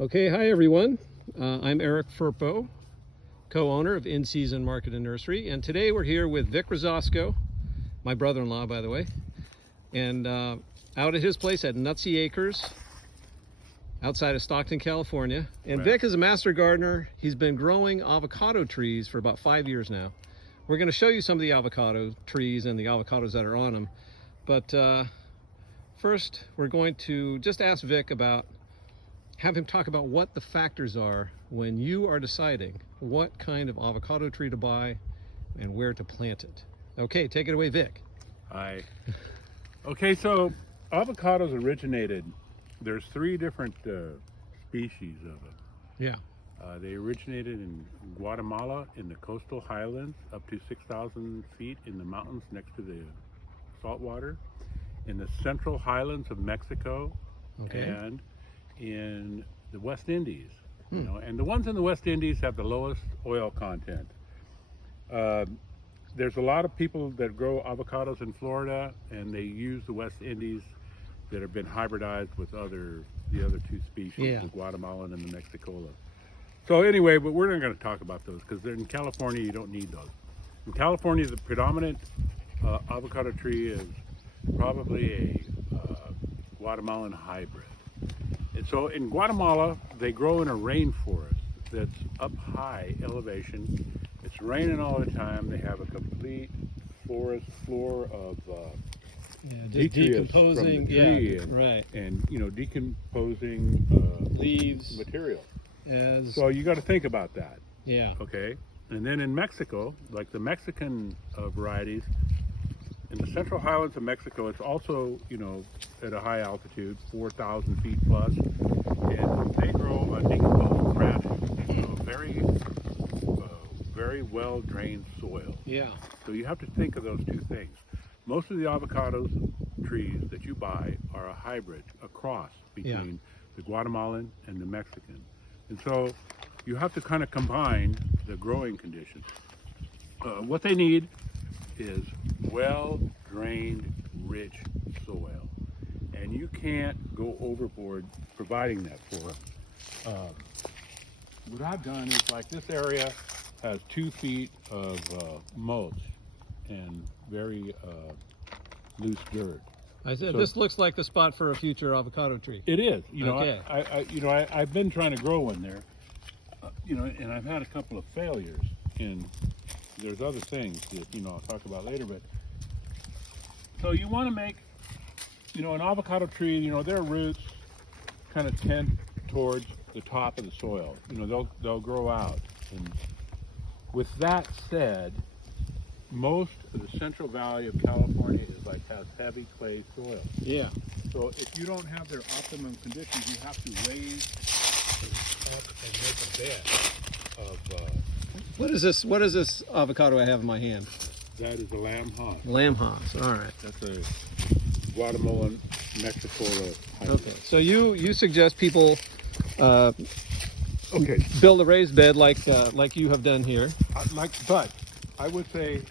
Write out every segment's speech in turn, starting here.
Okay, hi everyone. I'm Eric Furpo, co-owner of In Season Market and Nursery, and today we're here with Vic Rosasco, my brother-in-law, by the way, and out at his place at Nutsy Acres, outside of Stockton, California. And Right. Vic is a master gardener. He's been growing avocado trees for about 5 years now. We're going to show you some of the avocado trees and the avocados that are on them, but first we're going to just ask Vic have him talk about what the factors are when you are deciding what kind of avocado tree to buy and where to plant it. Okay, take it away, Vic. Hi. Okay, so avocados originated, there's three different species of them. Yeah. They originated in Guatemala in the coastal highlands up to 6,000 feet in the mountains next to the salt water, in the central highlands of Mexico, Okay. and in the West Indies. You know, and the ones in the West Indies have the lowest oil content. There's a lot of people that grow avocados in Florida, and they use the West Indies that have been hybridized with the other two species, Yeah. the Guatemalan and the Mexicola. So anyway, but we're not going to talk about those because in California you don't need those. In California, the predominant avocado tree is probably a Guatemalan hybrid. And so in Guatemala, they grow in a rainforest that's up high elevation. It's raining all the time. They have a complete forest floor of Just detritus decomposing. from the tree Yeah. Right. and decomposing Leaves. material. As. So you got to think about that, Yeah. okay? And then in Mexico, like the Mexican varieties, in the central highlands of Mexico, it's also, at a high altitude, 4,000 feet plus, and they grow on decomposed radish, very well drained soil. Yeah. So you have to think of those two things. Most of the avocados trees that you buy are a hybrid, a cross between the Guatemalan and the Mexican. And so you have to kind of combine the growing conditions. What they need is well-drained, rich soil. And you can't go overboard providing that for them. What I've done is, like, this area has 2 feet of mulch and very loose dirt. I said So- this looks like the spot for a future avocado tree. It is. Okay. I've been trying to grow one there, and I've had a couple of failures. And there's other things that, I'll talk about later. But so you want to make, an avocado tree, their roots kind of tend towards the top of the soil. They'll grow out. And with that said, most of the Central Valley of California has heavy clay soil. Yeah. So if you don't have their optimum conditions, you have to raise up and make a bed of. What is this avocado I have in my hand? That is a lamb hog. Lamb Haas. All right. That's a Guatemalan Mexicola hybrid. Okay. So you suggest people Okay. build a raised bed like you have done here. But I would say,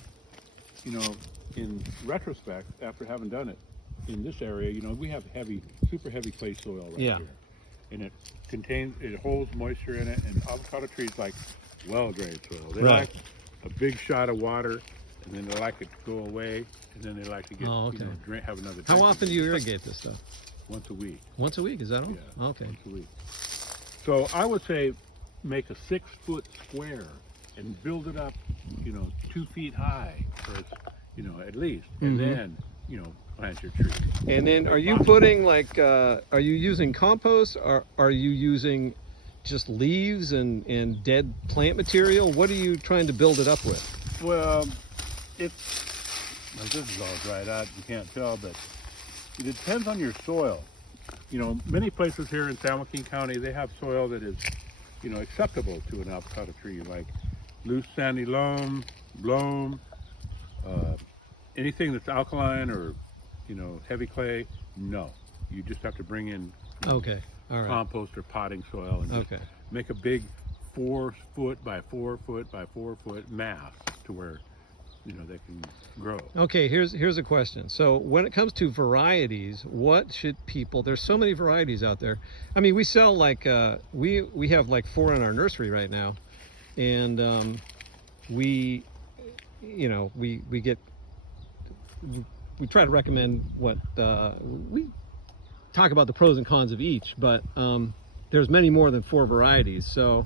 in retrospect, after having done it in this area, we have super heavy clay soil right Yeah. here, and it holds moisture in it. And avocado trees like well-drained soil. They Right. like a big shot of water, and then they like it to go away, and then they like to get have another. How drink. often do you irrigate this stuff? Once a week. Once a week, is that all? Yeah. Okay. Once a week. So I would say make a 6-foot square and build it up, 2 feet high, at least, and then, plant your tree. And then are you putting are you using compost, or are you using just leaves and dead plant material? What are you trying to build it up with? Well, this is all dried out, you can't tell, but it depends on your soil. Many places here in San Joaquin County, they have soil that is, acceptable to an avocado tree, like loose sandy loam, anything that's alkaline or, heavy clay, no. You just have to bring in Okay. All right. compost or potting soil and just Okay. make a big 4 foot by 4 foot by 4 foot mass to where that can grow. Okay, here's a question. So when it comes to varieties, what should people? There's so many varieties out there. I mean, we sell like we have like 4 in our nursery right now, and we we get we try to recommend what we talk about the pros and cons of each, but there's many more than 4 varieties. So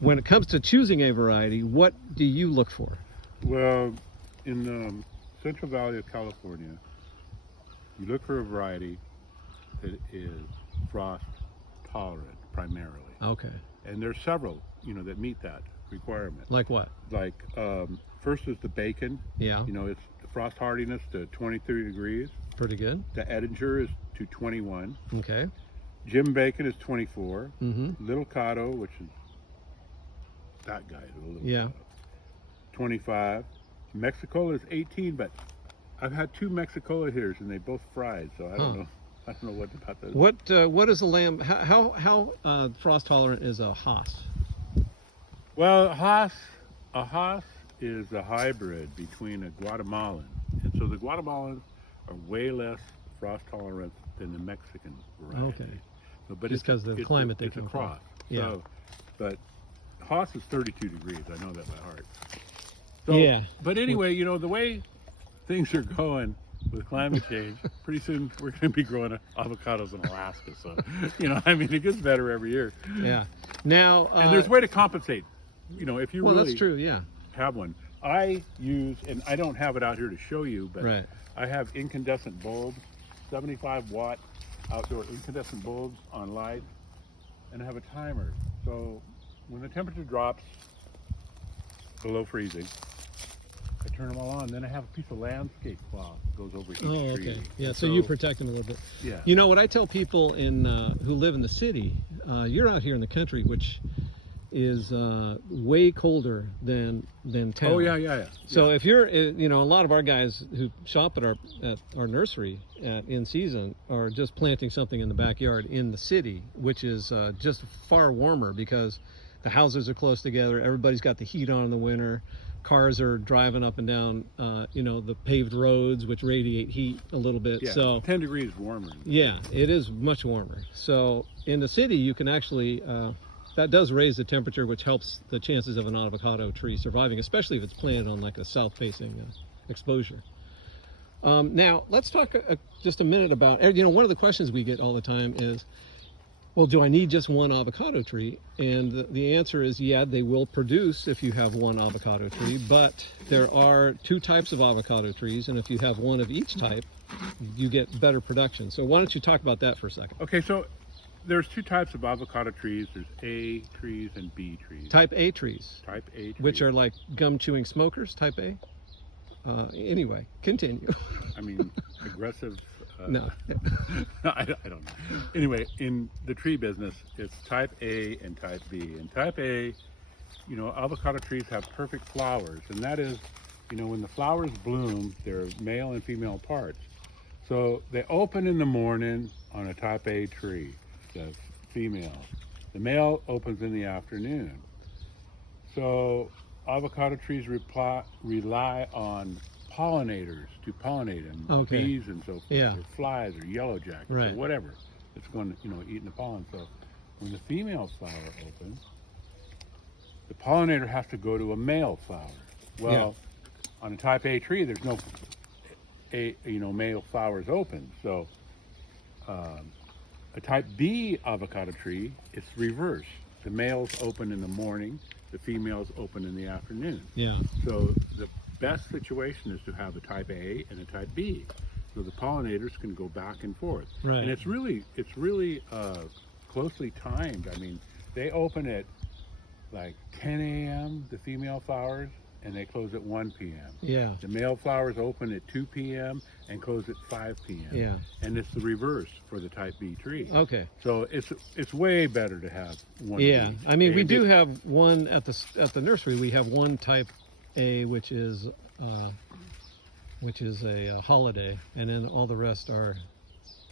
when it comes to choosing a variety, what do you look for? Well, in the Central Valley of California, you look for a variety that is frost tolerant primarily. Okay. And there's several, that meet that requirement. Like what? Like first is the bacon. Yeah. It's the frost hardiness to 23 degrees. Pretty good. The Edinger is to 21. Okay. Jim Bacon is 24. Mm-hmm. Little Cotto, which is that guy, the little Yeah. Cotto, 25. Mexicola is 18, but I've had 2 Mexicola here and they both fried, so I don't know. I don't know what about those. What is a lamb? How frost tolerant is a Haas? Well, a Haas is a hybrid between a Guatemalan, and so the Guatemalans are way less frost tolerant than the Mexican variety. Okay. So, but Just because of the climate they it's a come from. cross. Yeah. So, but Haas is 32 degrees. I know that by heart. So, Yeah. But anyway, the way things are going with climate change, pretty soon we're going to be growing avocados in Alaska. So, it gets better every year. Yeah. Now. And there's a way to compensate. If you well, really that's true. Yeah. have one. I use, and I don't have it out here to show you, but Right. I have incandescent bulbs, 75 watt outdoor incandescent bulbs on light, and I have a timer. So when the temperature drops below freezing, I turn them all on. Then I have a piece of landscape cloth that goes over each tree. Oh, okay. Yeah. And So you protect them a little bit. Yeah. What I tell people who live in the city, you're out here in the country, which is way colder than town. Oh yeah. So if you're, a lot of our guys who shop at our nursery in season are just planting something in the backyard in the city, which is just far warmer because the houses are close together. Everybody's got the heat on in the winter. Cars are driving up and down, the paved roads, which radiate heat a little bit. Yeah, so 10 degrees warmer. Yeah, it is much warmer. So in the city, you can actually. That does raise the temperature, which helps the chances of an avocado tree surviving, especially if it's planted on like a south-facing exposure. Now, let's talk just a minute about, one of the questions we get all the time is, well, do I need just one avocado tree? And the answer is, yeah, they will produce if you have one avocado tree, but there are 2 types of avocado trees, and if you have one of each type, you get better production. So why don't you talk about that for a second? Okay, so there's 2 types of avocado trees. There's A trees and B trees. Type A trees. Type A trees. Which are like gum chewing smokers, type A. Anyway, continue. I mean, aggressive. No. I don't know. Anyway, in the tree business, it's type A and type B. And type A, avocado trees have perfect flowers. And that is, when the flowers bloom, they're male and female parts. So they open in the morning on a type A tree. The female. The male opens in the afternoon. So avocado trees rely on pollinators to pollinate them, Okay. bees and so forth, Yeah. or flies or yellow jackets Right. or whatever that's going to, eat the pollen. So when the female flower opens, the pollinator has to go to a male flower. Well, on a type A tree, there's no male flowers open. So a type B avocado tree, it's reverse. The males open in the morning, the females open in the afternoon. Yeah. So the best situation is to have a type A and a type B. So the pollinators can go back and forth. Right. And it's really closely timed. I mean, they open at like 10 a.m., the female flowers, and they close at 1 p.m. Yeah. The male flowers open at 2 p.m. and close at 5 p.m. Yeah. And it's the reverse for the type B tree. Okay. So it's way better to have one. Yeah. of these. I mean, we And do have one at the nursery. We have one type A, which is a holiday, and then all the rest are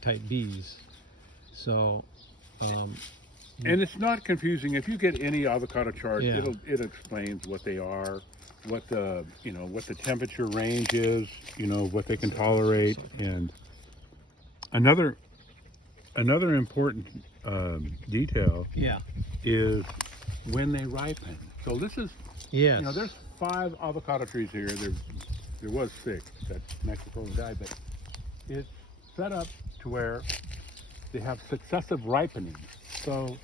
type Bs. So. And it's not confusing. If you get any avocado chart, Yeah. it explains what they are. what the temperature range is, what they can tolerate. And another important detail Yeah. is when they ripen. So this is, Yes. there's 5 avocado trees here. There was 6 that Mexico died, but it's set up to where they have successive ripening. So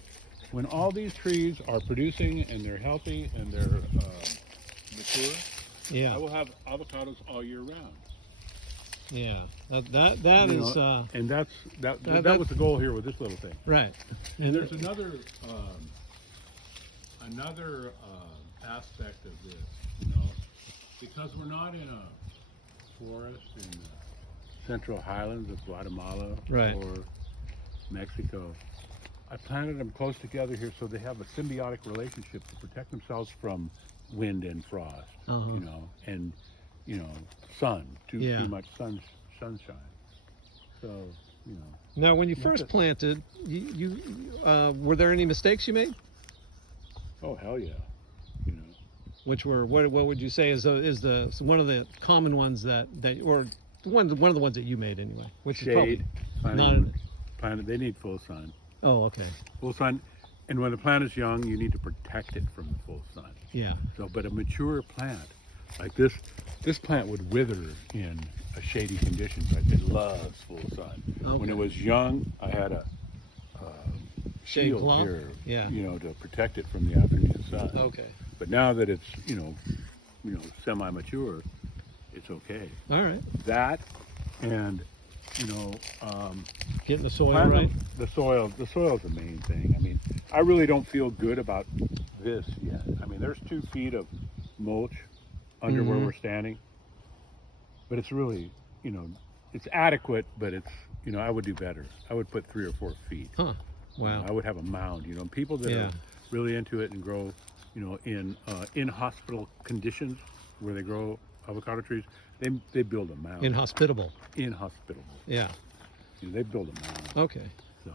when all these trees are producing and they're healthy and they're mature, Yeah. I will have avocados all year round. Yeah. That is And that was the goal here with this little thing. right. And there's another aspect of this, because we're not in a forest in the central highlands of Guatemala Right. or Mexico. I planted them close together here so they have a symbiotic relationship to protect themselves from wind and frost, and sun, too much sunshine. So, Now, when you first planted, you were there any mistakes you made? Oh hell yeah, Which were what would you say is one of the common ones that or one of the ones that you made anyway? Which shade. is probably Planet, they need full sun. Oh, okay. Full sun, and when the plant is young, you need to protect it from the full sun. Yeah. So, but a mature plant like this plant would wither in a shady condition, but it loves full sun. Okay. When it was young, I had a Shade shield cloth? here, Yeah. to protect it from the afternoon sun. Okay. But now that it's semi-mature, it's okay. All right. That and Getting the soil plant right. them- the soil is the main thing. I mean, I really don't feel good about this yet. I mean, there's 2 feet of mulch under where we're standing, but it's really, it's adequate, but it's, I would do better. I would put 3 or 4 feet. Huh. Wow. I would have a mound. People that are really into it and grow, in hospital conditions where they grow avocado trees, they build a mound. Inhospitable. Inhospitable. Yeah. They build a mound. Okay. So.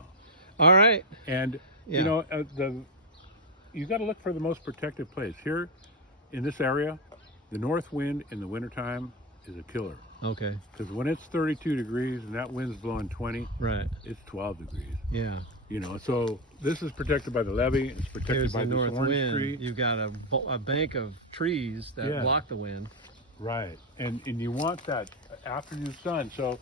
All right. And you got to look for the most protected place. Here in this area, the north wind in the wintertime is a killer. Okay. Because when it's 32 degrees and that wind's blowing 20, Right. it's 12 degrees. Yeah. So this is protected by the levee. It's protected Here's by the this north orange wind. tree. You've got a bank of trees that block the wind. Right. And you want that afternoon sun. So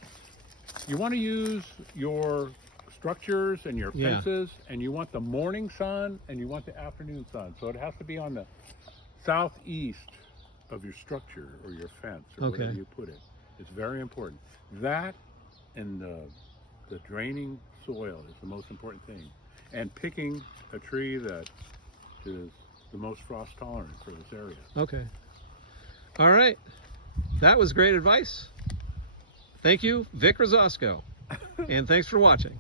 you want to use your structures and your fences, and you want the morning sun and you want the afternoon sun. So it has to be on the southeast of your structure or your fence or wherever you put it. It's very important. That and the draining soil is the most important thing. And picking a tree that is the most frost tolerant for this area. Okay. All right. That was great advice. Thank you, Vic Rosasco. And thanks for watching.